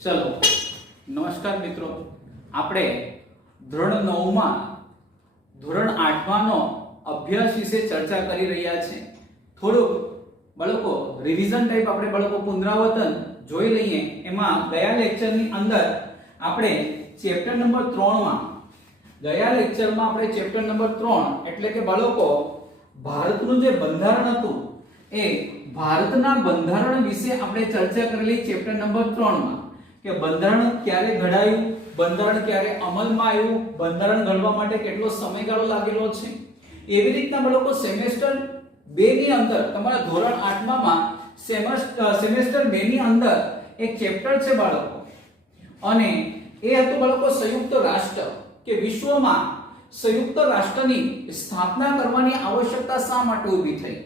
चलो नमस्कार मित्रों, આપણે ધોરણ 9 માં ધોરણ 8 માંનો અભ્યાસ વિશે ચર્ચા કરી રહ્યા છે। થોડું બાળકો રિવિઝન ટાઈપ આપણે બાળકો પુનરાવર્તન જોઈ લઈએ। એમાં ગયા લેક્ચરની અંદર આપણે ચેપ્ટર નંબર 3 માં આપણે ચેપ્ટર નંબર 3 એટલે કે બાળકો ભારતનું જે બંધારણ હતું એ ભારતના બંધારણ વિશે આપણે ચર્ચા કરેલી ચેપ્ટર નંબર 3 માં કે બંધારણ ક્યારે ઘડાયું, બંધારણ ક્યારે અમલમાં આવ્યું, બંધારણ ઘડવા માટે કેટલો સમયગાળો લાગેલો છે। એવી રીતના બાળકો સેમેસ્ટર 2 ની અંદર તમારા ધોરણ 8 માં સેમેસ્ટર 2 ની અંદર એક ચેપ્ટર છે બાળકો, અને એ હતું બાળકો સંયુક્ત રાષ્ટ્ર કે વિશ્વમાં સંયુક્ત રાષ્ટ્રની સ્થાપના કરવાની આવશ્યકતા શા માટે ઊભી થઈ।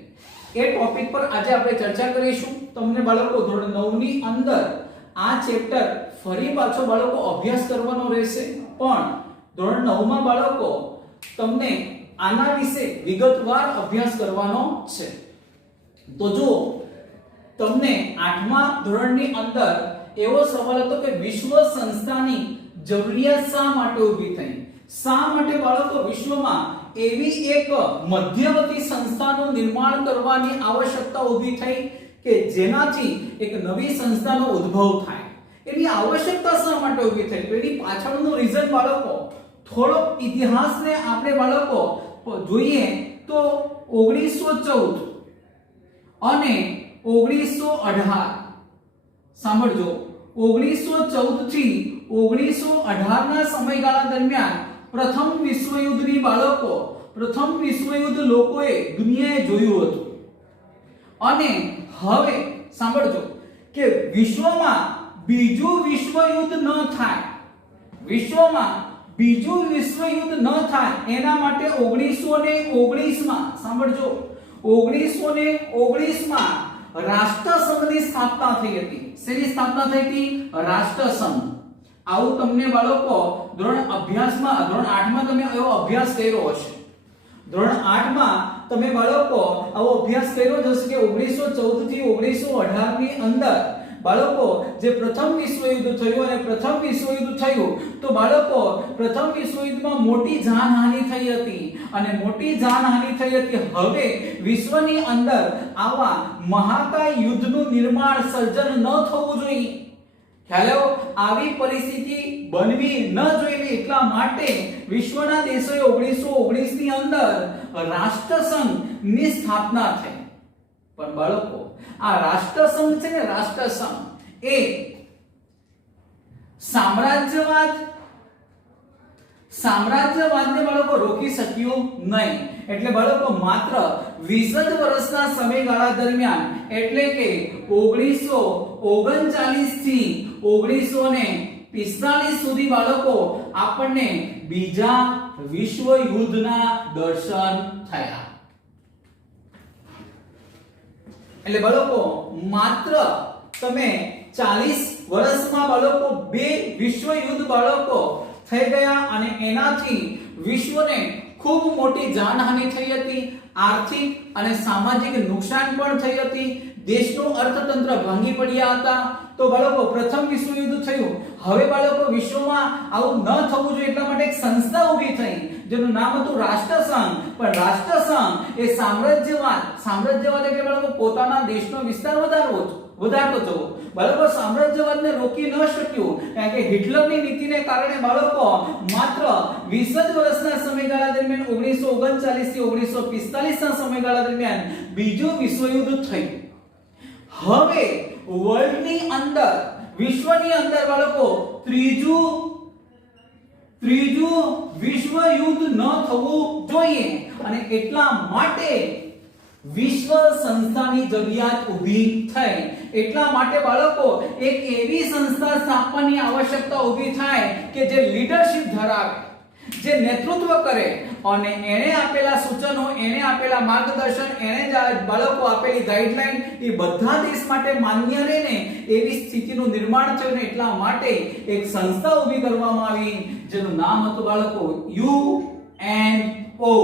એ ટોપિક પર આજે આપણે ચર્ચા કરીશું। તમને બાળકો ધોરણ 9 ની અંદર આ ચેપ્ટર ફરી પાછો બાળકો અભ્યાસ કરવાનો રહેશે, પણ ધોરણ 9 માં બાળકો તમને આના વિશે વિગતવાર અભ્યાસ કરવાનો છે। તો જો તમને 8મા ધોરણની અંદર એવો સવાલ હતો કે વિશ્વ સંસ્થાની જરૂરિયાત શા માટે ઊભી થઈ, શા માટે બાળકો વિશ્વમાં એવી એક મધ્યવર્તી સંસ્થાનું નિર્માણ કરવાની આવશ્યકતા ઊભી થઈ કે જેનાથી એક નવી સંસ્થાનો ઉદ્ભવ થાય। એની આવશ્યકતા શા માટે ઊભી થઈ, તો એની પાછળનું રીઝન બાળકો થોડો ઇતિહાસને આપણે બાળકો જોઈએ તો 1914 અને 1918 સાંભળજો, 1914 થી 1918 ના સમયગાળા દરમિયાન પ્રથમ વિશ્વયુદ્ધની બાળકો પ્રથમ વિશ્વયુદ્ધ લોકોએ દુનિયાએ જોયું હતું, અને હવે સાંભળજો કે વિશ્વમાં બીજું વિશ્વયુદ્ધ ન થાય, વિશ્વમાં બીજું વિશ્વયુદ્ધ ન થાય એના માટે 1919 માં સાંભળજો 1919 માં રાષ્ટ્રસંઘની સ્થાપના થઈ હતી। શેની સ્થાપના થઈ હતી? રાષ્ટ્રસંઘ। આવું તમને બાળકો ધોરણ 8 માં તમે એવો અભ્યાસ કર્યો હશે। ધોરણ 8 માં તમે બાળકો આવો અભ્યાસ કર્યો જ હશે કે 1914 થી 1918 ની અંદર બાળકો જે પ્રથમ વિશ્વયુદ્ધ થયું અને પ્રથમ વિશ્વયુદ્ધ થયું તો બાળકો પ્રથમ વિશ્વયુદ્ધમાં મોટી જાનહાનિ થઈ હતી, અને મોટી જાનહાનિ થઈ હતી। હવે વિશ્વની અંદર આવા મહાકાય યુદ્ધનું નિર્માણ સર્જન ન થવું જોઈએ, ખ્યાલ આવી પરિસ્થિતિ બનવી ન જોઈએ, એટલા માટે વિશ્વના દેશોએ 1919 ની અંદર રાષ્ટ્રસંઘની સ્થાપના થઈ। પણ બાળકો આ રાષ્ટ્રસંઘ છે ને, રાષ્ટ્રસંઘ એ સામ્રાજ્યવાદને બાળકો રોકી શક્યું નહીં। એટલે બાળકો માત્ર 20 જ વર્ષના સમયગાળા દરમિયાન એટલે કે 1939 થી 1945 સુધી બાળકો આપણને બીજા વિશ્વયુદ્ધના દર્શન થયા। એટલે બાળકો માત્ર તમે 40 વર્ષમાં બાળકો બે વિશ્વયુદ્ધ બાળકો થઈ ગયા, અને એનાથી વિશ્વને ખૂબ મોટી જાનહાનિ થઈ હતી, આર્થિક અને સામાજિક નુકસાન પણ થઈ હતી, દેશનું અર્થતંત્ર ભાંગી પડ્યા હતા। તો બાળકો પ્રથમ વિશ્વયુદ્ધ થયું, હવે બાળકો વિશ્વમાં આવું ન થવું જોઈએ એટલા માટે એક સંસ્થા ઊભી થઈ જેનું નામ હતું રાષ્ટ્રસંઘ। પણ રાષ્ટ્રસંઘ એ સામ્રાજ્યવાદ એટલે બાળકો પોતાના દેશનો વિસ્તાર વધારતો જવો। બાળકો સામ્રાજ્યવાદને રોકી ન શક્યું કારણ કે હિટલરની નીતિને કારણે બાળકો માત્ર 20 જ વર્ષના સમયગાળા દરમિયાન 1939 થી 1945 ના સમયગાળા દરમિયાન બીજું વિશ્વયુદ્ધ થયું। હવે વર્લ્ડની અંદર વિશ્વની અંદર બાળકો ત્રીજું વિશ્વયુદ્ધ ન થવું જોઈએ, અને એટલા માટે વિશ્વ સંસ્થાની જરૂરિયાત ઊભી થઈ। એટલા માટે બાળકો એક એવી સંસ્થા સ્થાપવાની આવશ્યકતા ઊભી થાય કે જે લીડરશિપ ધરાવે, જે નેતૃત્વ કરે, અને એને આપેલા સૂચનો, એને આપેલા માર્ગદર્શન, એને બાળકો આપેલી ગાઈડલાઈન એ બધા દેશ માટે માન્ય રહે ને એવી સ્થિતિનું નિર્માણ થયું, ને એટલા માટે એક સંસ્થા ઊભી કરવામાં આવી જેનું નામ હતું બાળકો યુએનઓ,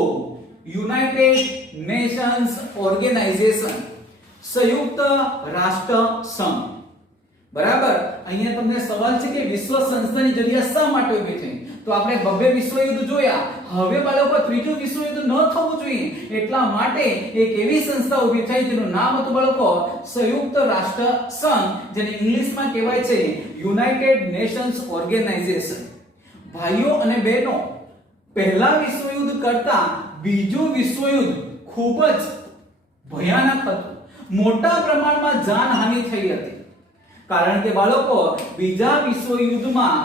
યુનાઇટેડ નેશન્સ ઓર્ગેનાઇઝેશન, સંયુક્ત રાષ્ટ્ર સંઘ। બરાબર. અહીંયા તમને સવાલ છે કે વિશ્વ સંસ્થાની જરૂરિયાત શા માટે ઊભી થઈ? તો આપણે બબ્બે વિશ્વયુદ્ધ જોયા, હવે બાળકો ત્રીજું વિશ્વયુદ્ધ ન થવું જોઈએ એટલા માટે એક એવી સંસ્થા ઊભી થઈ જેનું નામ હતું બાળકો સંયુક્ત રાષ્ટ્ર સંઘ, જેને ઇંગ્લિશમાં કહેવાય છે યુનાઇટેડ નેશન્સ ઓર્ગેનાઇઝેશન. ભાઈઓ અને બહેનો, પહેલા વિશ્વયુદ્ધ કરતા બીજું વિશ્વયુદ્ધ ખૂબ જ ભયાનક હતું. મોટા પ્રમાણમાં જાનહાનિ થઈ હતી, કારણ કે બાળકો બીજા વિશ્વયુદ્ધમાં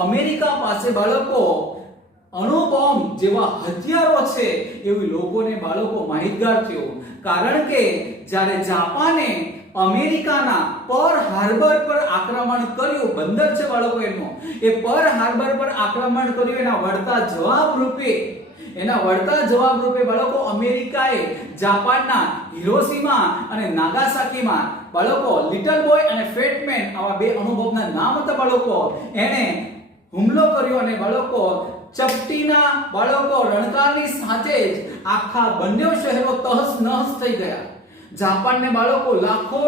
અમેરિકા પાસે બાળકો અણુબોમ્બ જેવા હથિયારો છે એવી લોકોને બાળકો માહિતગાર થયો. કારણ કે જ્યારે જાપાને અમેરિકાના પર્લ હાર્બર પર આક્રમણ કર્યું, બંદર છે બાળકો એનો, એ પર્લ હાર્બર પર આક્રમણ કર્યું, એના વળતા જવાબ રૂપે બાળકો અમેરિકાએ જાપાનના હિરોશીમા અને નાગાસાકીમાં બાળકો લિટલ બોય અને ફેટ મેન આવા બે અણુબોમ્બના નામ હતા બાળકો, એને હુમલો કર્યો અને બાળકો ચપટીના બાળકો રણકારની સાથે જ આખા બંને શહેરો તહસ નહસ થઈ ગયા. જાપાનને બાળકો લાખો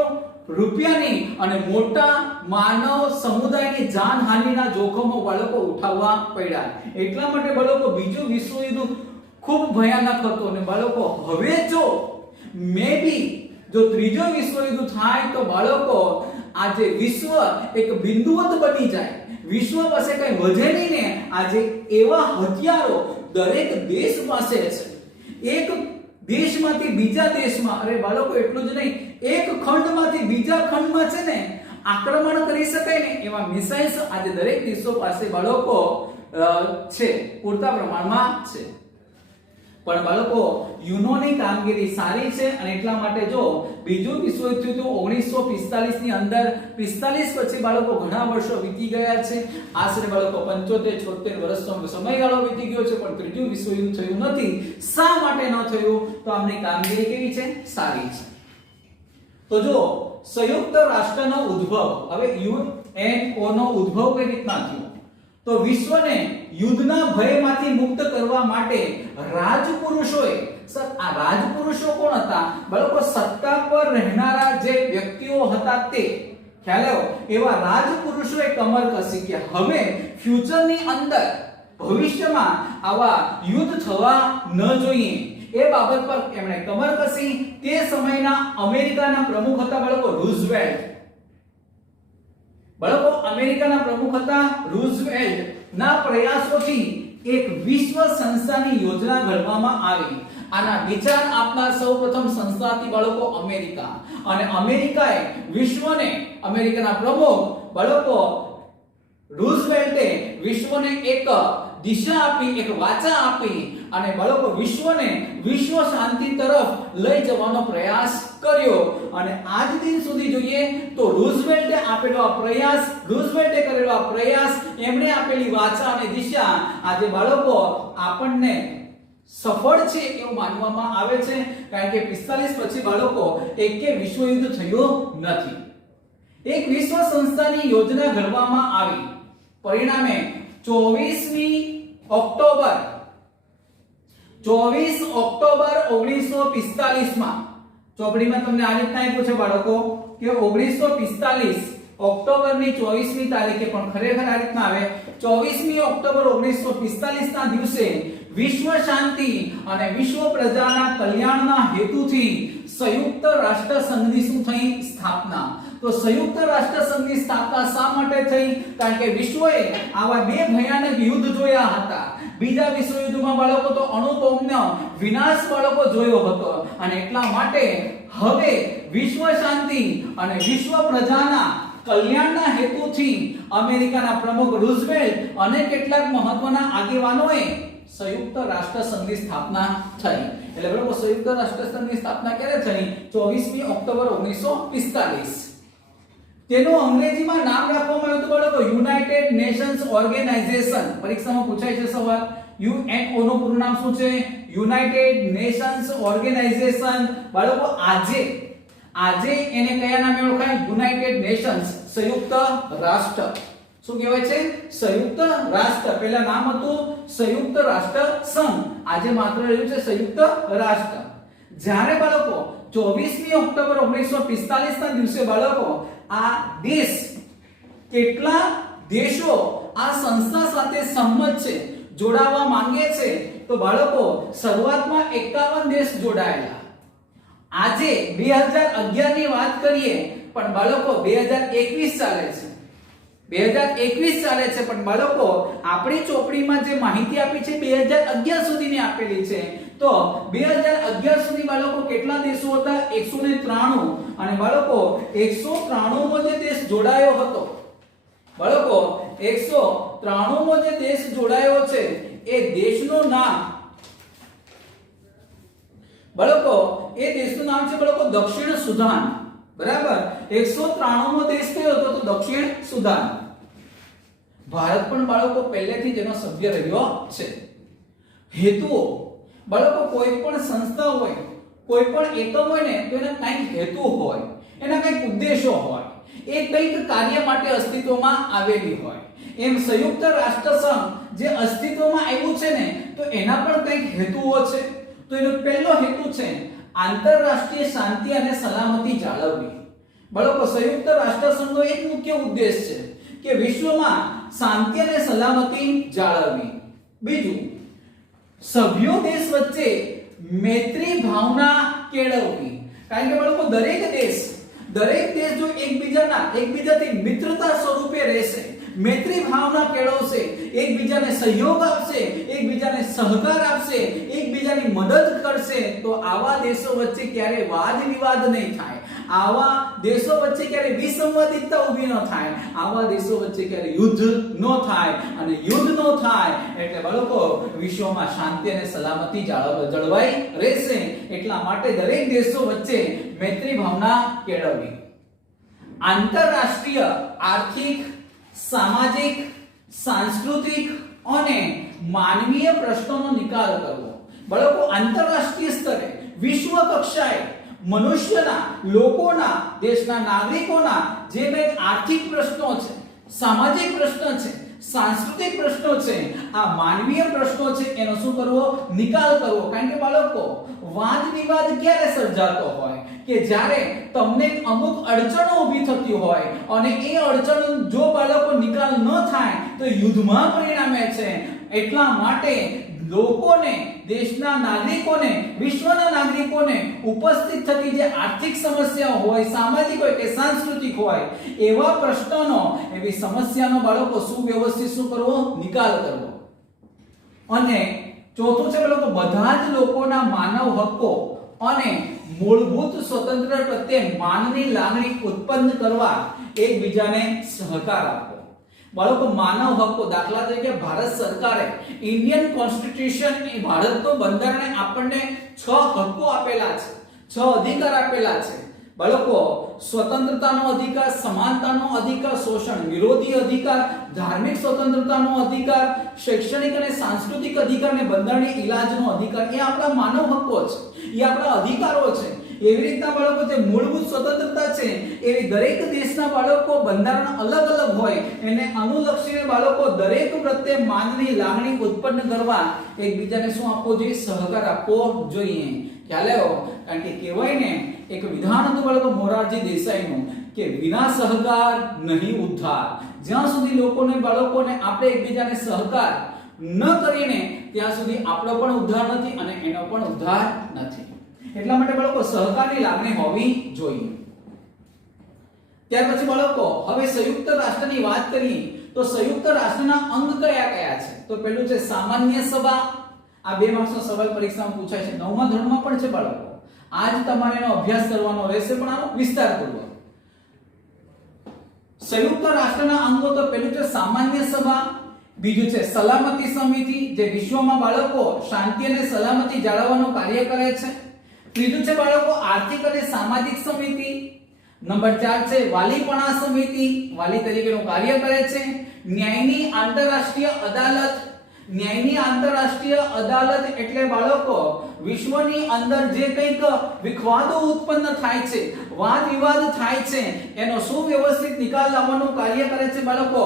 રૂપિયાની અને મોટા માનવ સમુદાયની જાનહાનિના જોખમો બાળકો ઉઠાવવા પડ્યા. એટલા માટે બાળકો બીજું વિશ્વયુદ્ધ ખૂબ ભયાનક હતું અને બાળકો હવે જો ત્રીજો વિશ્વયુદ્ધ થાય તો બાળકો આજે વિશ્વ એક બિંદુવત બની જાય, વિશ્વ પાસે કઈ વધે નહીં ને. આજે એવા હથિયારો દરેક દેશ પાસે છે. એક દેશમાંથી બીજા દેશમાં, અરે બાળકો એટલું જ નહીં, એક ખંડમાંથી બીજા ખંડમાં છે ને આક્રમણ કરી શકાય ને એવા મિસાઇલ્સ આજે દરેક દેશો પાસે બાળકો છે, પૂરતા પ્રમાણમાં છે. પણ બાળકો યુનોની કામગીરી સારી છે અને એટલા માટે જો બીજું વિશ્વયુદ્ધ થયું 1945 ની અંદર, 45 પછી બાળકો ઘણા વર્ષો વીતી ગયા છે, આશરે બાળકો 75-76 વર્ષનો સમયગાળો વીતી ગયો છે, પણ ત્રીજું વિશ્વયુદ્ધ થયું નથી. શા માટે ન થયું? તો આમની કામગીરી કેવી છે? સારી છે. તો જો સંયુક્ત રાષ્ટ્રનો ઉદ્ભવ, હવે યુએનઓ નો ઉદ્ભવ કઈ રીતના થયો? તો વિશ્વને યુદ્ધના ભયમાંથી મુક્ત કરવા માટે રાજપુરુષોએ, આ રાજપુરુષો કોણ હતા? બાળકો સત્તા પર રહેનારા જે વ્યક્તિઓ હતા તે, ખ્યાલ આવ્યો? એવા રાજપુરુષોએ કમર કસી કે હવે ફ્યુચરની અંદર, ભવિષ્યમાં આવા યુદ્ધ થવા ન જોઈએ એ બાબત પર એમણે કમર કસી. તે સમયના અમેરિકાના પ્રમુખ હતા બાળકો રૂઝવેલ્ટ. બાળકો અમેરિકાના પ્રમુખ હતા રૂઝવેલ્ટ ના પ્રયાસોથી એક વિશ્વ સંસ્થાની યોજના ઘડવામાં આવી. આના વિચાર આપનાર સૌપ્રથમ સંસ્થા હતી બાળકો અમેરિકા, અને અમેરિકાએ વિશ્વને, અમેરિકાના પ્રમુખ બાળકો રૂઝવેલ્ટે વિશ્વને એક દિશા આપી, એક વાચા આપી અને બાળકો વિશ્વને વિશ્વ શાંતિ તરફ લઈ જવાનો પ્રયાસ કર્યો. અને આજ દિન સુધી જોઈએ તો રૂઝવેલ્ટે કરેલો આ પ્રયાસ, એમણે આપેલી વાચા અને દિશા આજે બાળકો આપણને સફળ છે એવું માનવામાં આવે છે, કારણ કે 45 પછી બાળકો એકે વિશ્વયુદ્ધ થયું નથી. એક વિશ્વ સંસ્થાની યોજના ઘડવામાં આવી. પરિણામે 24 ઓક્ટોબર 1945 માં, ચોપડીમાં તમને આ રીતના આપ્યું છે બાળકો કે 1945 ઓક્ટોબરની 24મી તારીખે, પણ ખરેખર આ રીતના આવે 24મી ઓક્ટોબર 1945 ના દિવસે વિશ્વ શાંતિ અને વિશ્વ પ્રજાના કલ્યાણના હેતુથી સંયુક્ત રાષ્ટ્ર સંઘની શું થઈ? સ્થાપના. તો સંયુક્ત રાષ્ટ્ર સંઘની સ્થાપના શા માટે થઈ? કારણ કે વિશ્વએ આવા બે ભયાનક યુદ્ધ જોયા હતા. બીજા વિશ્વયુદ્ધમાં બાળકો તો અણુબોમ્બનો વિનાશ બાળકો જોયો હતો, અને એટલા માટે હવે વિશ્વ શાંતિ અને વિશ્વ પ્રજાના કલ્યાણના હેતુથી અમેરિકાના પ્રમુખ રૂઝવેલ્ટ અને કેટલાક મહત્વના આગેવાનોએ સંયુક્ત રાષ્ટ્ર સંઘની સ્થાપના થઈ. એટલે બરાબર સંયુક્ત રાષ્ટ્ર સંઘની સ્થાપના ક્યારે થઈ? 24મી ઓક્ટોબર 1945. તેનું અંગ્રેજીમાં નામ રાખવામાં આવ્યું હતું બાળકો યુનાઇટેડ નેશન્સ ઓર્ગેનાઇઝેશન. પરીક્ષામાં પૂછાય છે સવાલ, યુએનઓ નું પૂરું નામ શું છે? United nations organisation. બાળકો આજે એને કયા નામે ઓળખાય? યુનાઇટેડ નેશન્સ, સંયુક્ત રાષ્ટ્ર. શું કહેવાય છે? સંયુક્ત રાષ્ટ્ર. પહેલા નામ હતું સંયુક્ત રાષ્ટ્ર સંઘ, આજે માત્ર રહ્યું છે સંયુક્ત રાષ્ટ્ર. જ્યારે બાળકો 24મી ઓક્ટોબર 1945 ના દિવસે બાળકો આ દેશ કેટલા દેશો આ સંસ્થા સાથે સંમત છે, જોડાવા માંગે છે? તો બાળકો શરૂઆતમાં 51 દેશ જોડાયેલા. આજે 2011 ની વાત કરીએ પણ બાળકો 2021 ચાલે છે. 2021 ચાલે છે પણ બાળકો આપણી ચોપડીમાં જે માહિતી આપી છે 2011 સુધીની આપેલી છે. તો 2011 સુધી બાળકો કેટલા દેશો હતા? 193. અને બાળકો 193મો જે દેશ જોડાયો હતો, બાળકો 193મો જે દેશ જોડાયો છે એ દેશનું નામ, બાળકો એ દેશનું નામ છે બાળકો દક્ષિણ સુદાન. બરાબર, 193મો દેશ કયો હતો? તો દક્ષિણ સુદાન. ભારત પણ બાળકો પહેલેથી જ એનો સભ્ય રહ્યો છે. હેતુઓ, બાળકો કોઈ પણ સંસ્થા હોય, કોઈ પણ એકમ હોય ને તો એના કંઈક હેતુ હોય, એના કંઈક ઉદ્દેશો હોય, એ કંઈક કાર્ય માટે અસ્તિત્વમાં આવેલી હોય. એમ સંયુક્ત રાષ્ટ્ર સંઘ જે અસ્તિત્વમાં આવ્યું છે ને તો એના પણ કંઈક હેતુઓ છે. તો એનો પહેલો હેતુ છે આંતરરાષ્ટ્રીય શાંતિ અને સલામતી જાળવવી. બાળકો સંયુક્ત રાષ્ટ્ર સંઘનો એક મુખ્ય ઉદ્દેશ છે કે વિશ્વમાં શાંતિ અને સલામતી જાળવવી. બીજું, સભ્યો દેશ વચ્ચે મૈત્રી ભાવના કેળવવી. કારણ કે બાળકો દરેક દેશ જો એકબીજાથી મિત્રતા સ્વરૂપે રહેશે, મૈત્રી ભાવના કેળવશે, એકબીજાને સહયોગ આપશે, એકબીજાને સહકાર આપશે, એકબીજાની મદદ કરશે, તો આવા દેશો વચ્ચે ક્યારે વાદ વિવાદ નહીં થાય, આવા દેશો વચ્ચે ક્યારે વિસંવાદિતા ઊભી ન થાય, આવા દેશો વચ્ચે ક્યારે યુદ્ધ ન થાય. અને યુદ્ધ ન થાય એટલે બાળકો વિશ્વમાં શાંતિ અને સલામતી જળવાઈ રહેશે. એટલા માટે દરેક દેશો વચ્ચે મૈત્રી ભાવના કેળવવી. આંતરરાષ્ટ્રીય આર્થિક, સામાજિક, સાંસ્કૃતિક અને માનવીય પ્રશ્નોનો નિકાલ કરવો. બાળકો આંતરરાષ્ટ્રીય સ્તરે, વિશ્વ કક્ષાએ મનુષ્યના, લોકોના, દેશના નાગરિકોના જે કંઈક આર્થિક પ્રશ્નો છે, સામાજિક પ્રશ્નો છે, સાંસ્કૃતિક પ્રશ્નો છે, આ માનવીય પ્રશ્નો છે, એનો શું કરવો? નિકાલ કરવો. કારણ કે બાળકો વાદ વિવાદ ક્યારે સર્જાતો હોય કે જ્યારે તમને અમુક અડચણો ઊભી થતી હોય અને એ અડચણ જો બાળકો નિકાલ ન થાય તો યુદ્ધમાં પરિણમે છે. એટલા માટે લોકોને, દેશના નાગરિકોને, વિશ્વના નાગરિકોને ઉપસ્થિત થતી જે આર્થિક સમસ્યાઓ હોય, સામાજિક હોય કે સાંસ્કૃતિક હોય, એવા પ્રશ્નોનો, એવી સમસ્યાનો બાળકો સુવ્યવસ્થિત શું કરવો? નિકાલ કરવો. અને ચોથું છે બાળકો બધા જ લોકોના માનવ હક્કો અને મૂળભૂત સ્વતંત્રતા પ્રત્યે માનની લાગણી ઉત્પન્ન કરવા એકબીજાને સહકાર આપવો. બાળકો માનવ હક્કો, દાખલા તરીકે ભારત સરકારે ઇન્ડિયન કોન્સ્ટિટ્યુશન, એ ભારતનું બંધારણ આપણને 6 હક્કો આપેલા છે, 6 અધિકાર આપેલા છે. બાળકો સ્વતંત્રતાનો અધિકાર, સમાનતાનો અધિકાર, શોષણ વિરોધી અધિકાર, ધાર્મિક સ્વતંત્રતાનો અધિકાર, શૈક્ષણિક અને સાંસ્કૃતિક અધિકાર અને બંધારણીય ઇલાજનો અધિકાર, એ આપણા માનવ હક્કો છે, એ આપણા અધિકારો છે. એવી રીતના બાળકો જે મૂળભૂત સ્વતંત્રતા છે એવી દરેક દેશના બાળકો બંધારણ અલગ અલગ હોય એને અનુલક્ષીને બાળકો દરેક પ્રત્યે માનની લાગણી ઉત્પન્ન કરવા એકબીજાને શું આપવો જોઈએ? સહકાર આપવો જોઈએ. ખ્યાલ આવ્યો? કારણ કે કહેવાય ને, એક વિધાન હતું બાળકો મોરારજી દેસાઈનું કે વિના સહકાર નહીં ઉદ્ધાર. જ્યાં સુધી બાળકોને આપણે એકબીજાને સહકાર ન કરીને ત્યાં સુધી આપણો પણ ઉદ્ધાર નથી અને એનો પણ ઉદ્ધાર નથી. એટલા માટે બાળકો સહકારની લાગણી હોવી જોઈએ. ત્યાર પછી બાળકો હવે સંયુક્ત રાષ્ટ્રની વાત કરીએ તો સંયુક્ત રાષ્ટ્રના અંગ કયા કયા છે? તો પહેલું છે સામાન્ય સભા. આ 2 માર્ક્સનો સવાલ પરીક્ષામાં પૂછાય છે. 9મા ધોરણમાં પણ છે બાળકો. આજ તમારે એનો અભ્યાસ કરવાનો રહેશે પણ આનો વિસ્તારપૂર્વક. સંયુક્ત રાષ્ટ્રના અંગો તો પહેલું છે સામાન્ય સભા, બીજું છે સલામતી સમિતિ જે વિશ્વમાં બાળકો શાંતિ અને સલામતી જાળવવાનું કાર્ય કરે છે, ત્રીજું છે બાળકો આર્થિક અને સામાજિક સમિતિ, નંબર 4 છે વાલીપણા સમિતિ, વાલી તરીકેનું કાર્ય કરે છે, ન્યાયની આંતરરાષ્ટ્રીય અદાલત. ન્યાયની આંતરરાષ્ટ્રીય અદાલત એટલે બાળકો વિશ્વની અંદર જે કંઈક વિવાદો ઉત્પન્ન થાય છે, વાદ વિવાદ થાય છે, એનો સુવ્યવસ્થિત નિકાલ લાવવાનું કાર્ય કરે છે બાળકો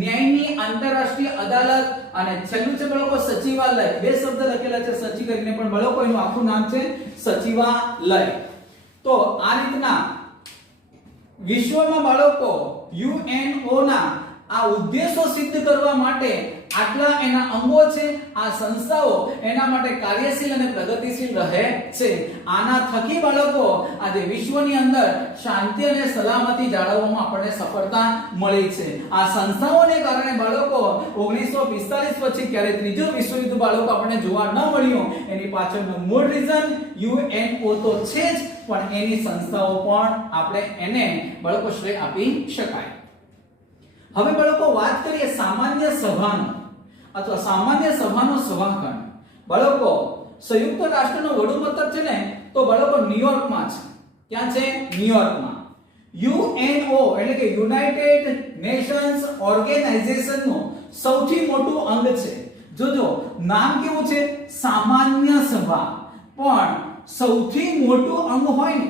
ન્યાયની આંતરરાષ્ટ્રીય અદાલત. અને છેલ્લું છે બાળકો સચિવાલય. 2 શબ્દ લખેલા છે સચી કરીને પણ બાળકો એનું આખું નામ છે સચિવાલય. તો આ રીતના વિશ્વમાં બાળકો યુએનઓ ના આ ઉદ્દેશો સિદ્ધ કરવા માટે આટલા એના અંગો છે, આ સંસ્થાઓ એના માટે કાર્યશીલ અને પ્રગતિશીલ રહે છે. આના થકી બાળકો આજે વિશ્વની અંદર શાંતિ અને સલામતી જાળવવામાં આપણને સફળતા મળી છે. આ સંસ્થાઓને કારણે બાળકો 1945 પછી ક્યારે ત્રીજું વિશ્વયુદ્ધ બાળકો આપણને જોવા ન મળ્યું. એની પાછળનું મૂળ રીઝન યુએનઓ તો છે જ, પણ એની સંસ્થાઓ પણ આપણે એને બાળકો શ્રેય આપી શકાય. હવે બાળકો વાત કરીએ સામાન્ય સભાનો અથવા સામાન્ય સભાનો સભાખંડ. બાળકો સંયુક્ત રાષ્ટ્રનો વડુ મથક છે ને તો બાળકો ન્યુયોર્કમાં છે. ક્યાં છે? ન્યુયોર્કમાં. યુએનઓ એટલે કે યુનાઇટેડ નેશન્સ ઓર્ગેનાઇઝેશનનું સૌથી મોટું અંગ છે. જોજો નામ કેવું છે? સામાન્ય સભા. પણ સૌથી મોટું અંગ હોય ને,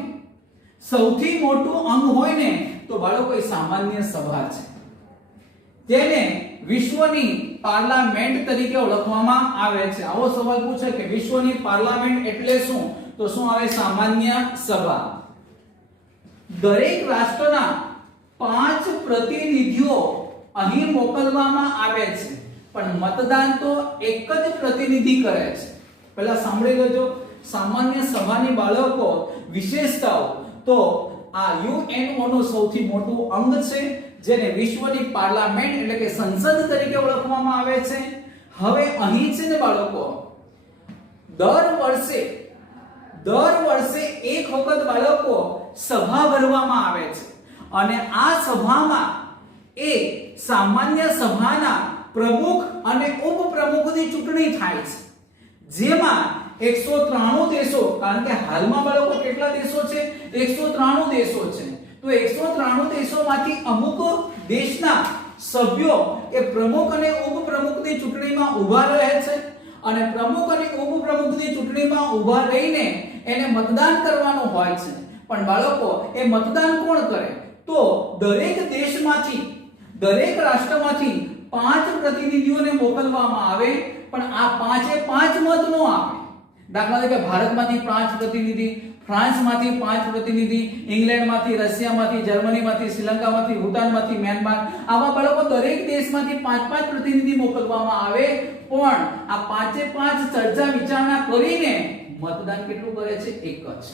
સૌથી મોટું અંગ હોય ને તો બાળકો એ સામાન્ય સભા છે. તેને વિશ્વની પાર્લામેન્ટ તરીકે ઓળખવામાં આવે છે. આવો સવાલ પૂછે કે વિશ્વની પાર્લામેન્ટ એટલે શું? તો શું આવે? સામાન્ય સભા. દરેક રાષ્ટ્રના 5 પ્રતિનિધિઓ અહીં મોકલવામાં આવે છે, પણ મતદાન તો એક જ પ્રતિનિધિ કરે છે. પહેલા સાંભળી લેજો સામાન્ય સભાની બાળકો વિશેષતાઓ. તો આ યુએનઓ નું સૌથી મોટું અંગ છે, જેને વિશ્વની પાર્લામેન્ટ એટલે કે સંસદ તરીકે ઓળખવામાં આવે છે. હવે અહીં છે ને બાળકો દર વર્ષે એક વખત બાળકો સભા ભરવામાં આવે છે, અને આ સભામાં એ સામાન્ય સભાના પ્રમુખ અને ઉપપ્રમુખની ચૂંટણી થાય છે, જેમાં 193 દેશો, કારણ કે હાલમાં બાળકો કેટલા દેશો છે? 193 દેશો છે. તો 193 દેશોમાંથી અમુક દેશના સભ્યો એ પ્રમુખ અને ઉપપ્રમુખની ચૂંટણીમાં ઊભા રહે છે, અને પ્રમુખ અને ઉપપ્રમુખની ચૂંટણીમાં ઊભા રહીને એને મતદાન કરવાનું હોય છે. પણ બાળકો એ મતદાન કોણ કરે? તો દરેક દેશમાંથી, દરેક રાષ્ટ્રમાંથી 5 પ્રતિનિધિઓને મોકલવામાં આવે, પણ આ 5 મત નો આપે. દાખલા તરીકે ભારતમાંથી 5 પ્રતિનિધિ, ફ્રાન્સમાંથી 5 પ્રતિનિધિ, ઇંગ્લેન્ડમાંથી, રશિયામાંથી, જર્મનીમાંથી, શ્રીલંકામાંથી, ભૂટાનમાંથી, મ્યાનમાર, આવા બાળકો દરેક દેશમાંથી 5 પ્રતિનિધિ મોકલવામાં આવે, પણ આ 5 ચર્ચા વિચારણા કરીને મતદાન કેટલું કરે છે? એક જ.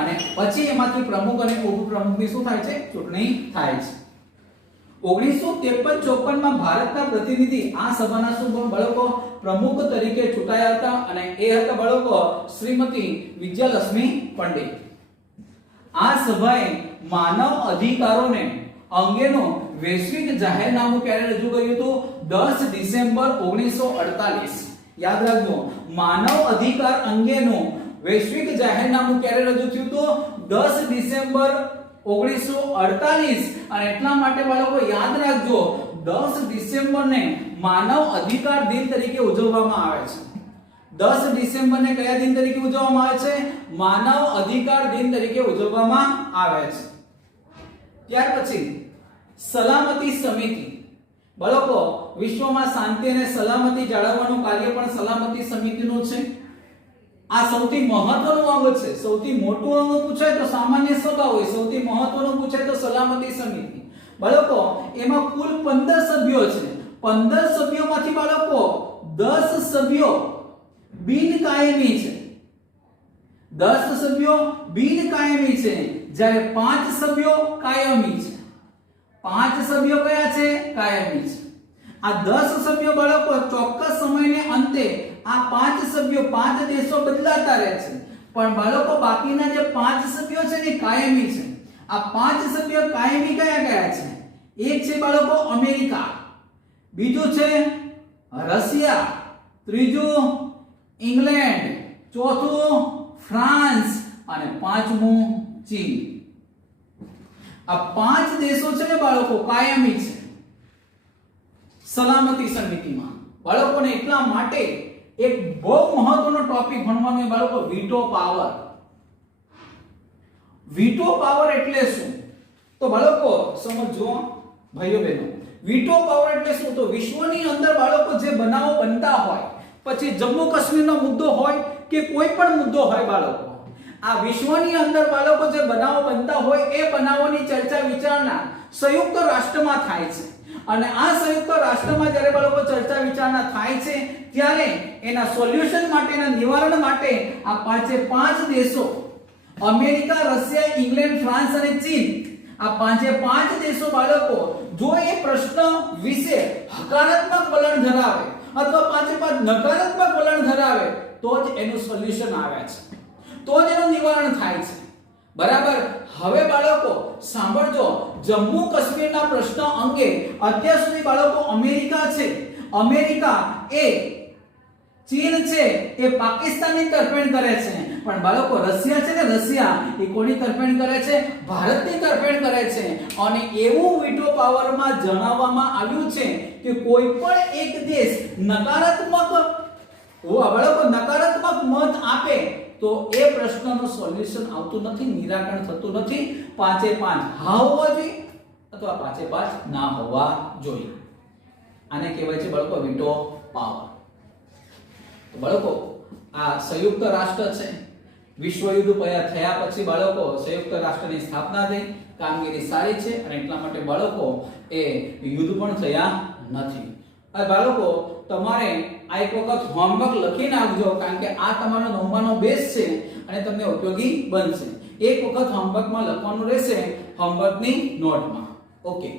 અને પછી એમાંથી પ્રમુખ અને ઉપપ્રમુખની શું થાય છે? ચૂંટણી થાય છે. 1953-54 માં ભારતના પ્રતિનિધિ આ સભાના શું બાળકો પ્રમુખ તરીકે ચૂંટાયા હતા, અને એ હતા બાળકો શ્રીમતી વિજયાલક્ષ્મી પંડિત. આ સભાએ માનવ અધિકારોને અંગેનું વૈશ્વિક જાહેરનામું ક્યારે રજૂ કર્યું હતું? 10 ડિસેમ્બર 1948. યાદ રાખજો, માનવ અધિકાર અંગેનું વૈશ્વિક જાહેરનામું ક્યારે રજૂ થયું હતું? 10 ડિસેમ્બર 1948. અને એટલા માટે બાળકો યાદ રાખજો 10 ડિસેમ્બરને માનવ અધિકાર દિન તરીકે ઉજવવામાં આવે છે. 10 ડિસેમ્બરને કયા દિન તરીકે ઉજવવામાં આવે છે? માનવ અધિકાર દિન તરીકે ઉજવવામાં આવે છે. ત્યાર પછી સલામતી સમિતિ. બાળકો વિશ્વમાં શાંતિ અને સલામતી જાળવવાનું કાર્ય પણ સલામતી સમિતિનું છે. આ સૌથી મહત્વનું અંગ છે. સૌથી મોટું અંગ પૂછાય તો સામાન્ય સભા હોય, સૌથી મહત્વનું પૂછાય તો સલામતી સમિતિ. બાળકો એમાં કુલ 15 સભ્યો છે. 15 સભ્યોમાંથી બાળકો 10 સભ્યો બિનકાયમી છે. 10 સભ્યો બિનકાયમી છે, જ્યારે 5 સભ્યો કાયમી છે. 5 સભ્યો કયા છે? કાયમી છે. આ 10 સભ્યો બાળકો ચોક્કસ સમયને અંતે આ 5 સભ્યો 5 દેશો બદલાતા રહે છે, પણ બાળકો બાકીના જે 5 સભ્યો છે ને કાયમી છે. આ 5 સભ્યો કાયમી કયા છે? એક છે બાળકો અમેરિકા, બીજું છે રશિયા, ત્રીજું ઇંગ્લેન્ડ, ચોથું ફ્રાન્સ અને પાંચમું ચીન. આ 5 દેશો છે ને બાળકો કાયમી છે સલામતી સમિતિમાં. બાળકોને એટલા માટે એક બહુ મહત્વનો ટોપિક ભણવાનો છે બાળકો, વીટો પાવર. વીટો પાવર એટલે શું? તો બાળકો સમજો ભાઈઓ બહેનો, વીટો પાવર એટલે શું? તો વિશ્વની અંદર બાળકો જે બનાવો બનતા હોય, પછી જમ્મુ કાશ્મીરનો મુદ્દો હોય કે કોઈ પણ મુદ્દો હોય બાળકો, આ વિશ્વની અંદર બાળકો જે બનાવો બનતા હોય એ બનાવોની ચર્ચા વિચારણા સંયુક્ત રાષ્ટ્રમાં થાય છે અને આ સંયુક્ત રાષ્ટ્રમાં જ્યારે બાળકો ચર્ચા વિચારણા થાય છે ત્યારે એના સોલ્યુશન માટેના નિવારણ માટે આ પાંચ દેશો અમેરિકા, રશિયા, ઇંગ્લેન્ડ, ફ્રાન્સ અને ચીન આ પાંચ દેશો બાળકો જો એ પ્રશ્ન વિશે હકારાત્મક વલણ ધરાવે અથવા પાંચ નકારાત્મક વલણ ધરાવે તો જ એનું સોલ્યુશન આવે છે, તો જ એનું નિવારણ થાય છે. બરાબર. હવે બાળકો સાંભળજો, જમ્મુ કાશ્મીરના પ્રશ્ન અંગે અત્યાર સુધી બાળકો અમેરિકા એ ચીન છે એ પાકિસ્તાનની તરફેણ કરે છે, પણ બાળકો રશિયા છે ને રશિયા એ કોની તરફેણ કરે છે? ભારતની તરફેણ કરે છે. અને એવું વીટો પાવરમાં જણાવવામાં આવ્યું છે કે કોઈ પણ એક દેશ નકારાત્મક મત આપે તો એ પ્રશ્નનું સોલ્યુશન આવતું નથી, નિરાકરણ થતું નથી. પાંચે પાંચ હા હોવા જોઈએ અથવા પાંચે પાંચ ના હોવા જોઈએ. આને કહેવાય છે બાળકો વીટો પાવર. તો બાળકો આ સંયુક્ત રાષ્ટ્ર છે, વિશ્વ યુદ્ધ થયા પછી બાળકો સંયુક્ત રાષ્ટ્રની સ્થાપના થઈ, કામગીરી સારી છે અને એટલા માટે બાળકો એ યુદ્ધ પણ થયા નથી. હવે બાળકો તમારે આ એક વખત હોમવર્ક લખી નાખજો, કારણ કે આ તમારો 9માનો બેઝ છે અને તમને ઉપયોગી બનશે. એક વખત હોમવર્કમાં લખવાનું રહેશે, હોમવર્કની નોટમાં. ઓકે.